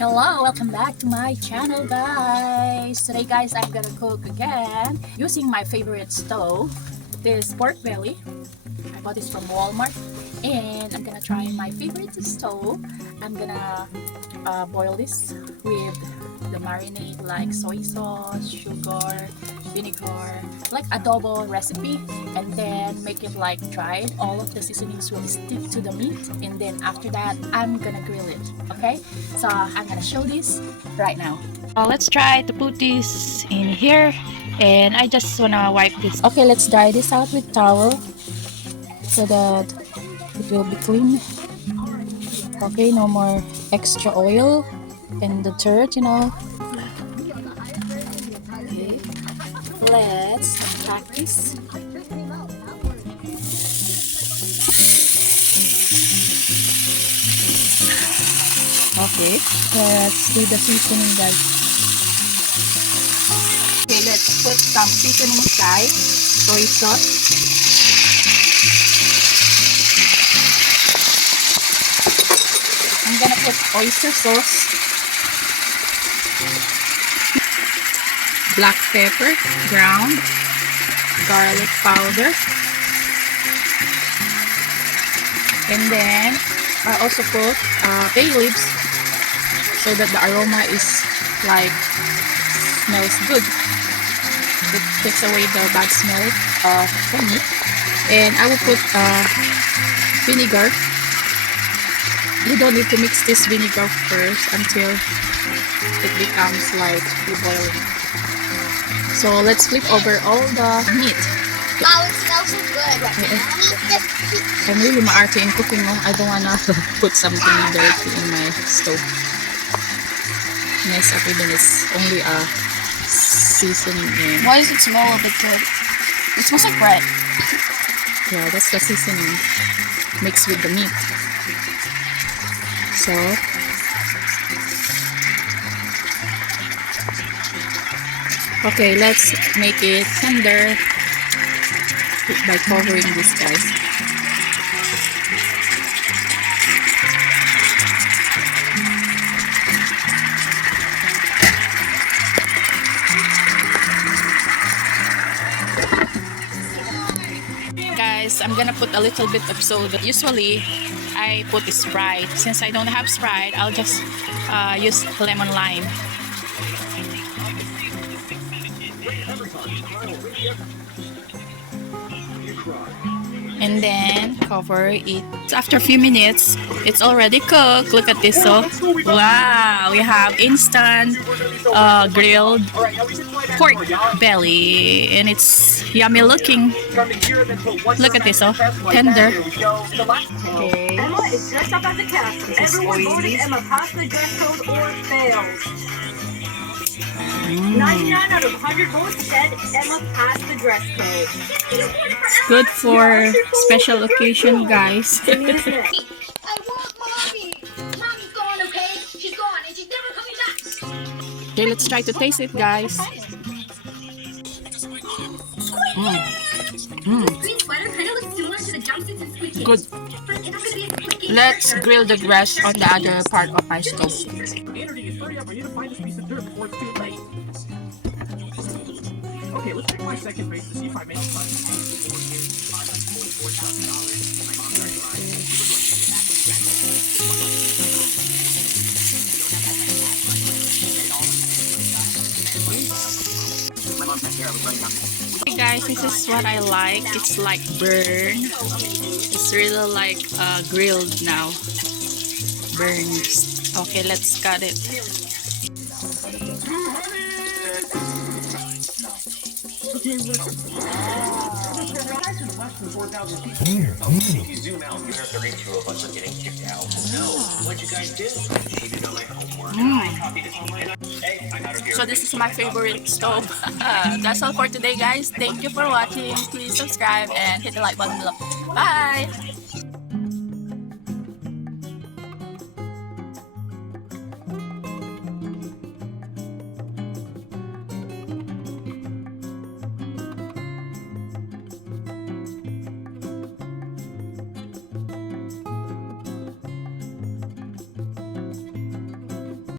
Hello, welcome back to my channel, guys. Today, guys, I'm gonna cook again using my favorite stove, this pork belly. I bought this from Walmart, and I'm gonna try my favorite stove. I'm gonna boil this with the marinade like soy sauce, sugar, vinegar, like adobo recipe, and then make it like dried. All of the seasonings will stick to the meat, and then after that I'm gonna grill it. Okay, so I'm gonna show this right now. Let's try to put this in here, and I just wanna wipe this. Okay, let's dry this out with towel so that it will be clean. Okay, no more extra oil and the dirt, Okay, let's pack this. Okay, let's do the seasoning, guys. Okay, let's put some seasoning aside. Soy sauce. I'm gonna put oyster sauce, black pepper, ground, garlic powder, and then I also put bay leaves so that the aroma is like smells good. It takes away the bad smell from it. And I will put vinegar. You don't need to mix this vinegar first until it becomes like boiling. So let's flip over all the meat. Wow, it smells so good right now. I'm really maarte in cooking. I don't wanna put something dirty in my stove. Yes, okay, then it's only a seasoning in. Why does it smell a bit good? It smells like bread. Yeah, that's the seasoning mixed with the meat. So okay, let's make it tender by covering this, guys. Guys, I'm gonna put a little bit of soda. Usually I put Sprite. Since I don't have Sprite, I'll just use lemon lime. And then cover it. After a few minutes, it's already cooked. Look at this. So wow, we have instant grilled pork belly, and it's yummy looking. Look at this. So tender. Okay. Emma is dressed up as a castle. Everyone voted Emma passed the dress code or fails. 99 out of 100 votes said Emma passed the dress code. Good for special occasion, guys. I want mommy. Mommy's gone, okay? She's gone and she's never coming back. Okay, let's try to taste it, guys. Green sweater kind of looks similar to the jumpsuits in Squid Game. Good. Let's grill the rest on the other part of my stove. Okay, let's check my second base to see if I make money. Hey guys, this is what I like. It's like burn. It's really like grilled now. Burns. Okay, let's cut it. If you zoom out, there are 32 of us are getting kicked out. No, what'd you guys do? Cheated on my homework. I copied it online. Hey, I'm out of here. So this is my favorite stove. That's all for today, guys. Thank you for watching. Please subscribe and hit the like button below. Bye!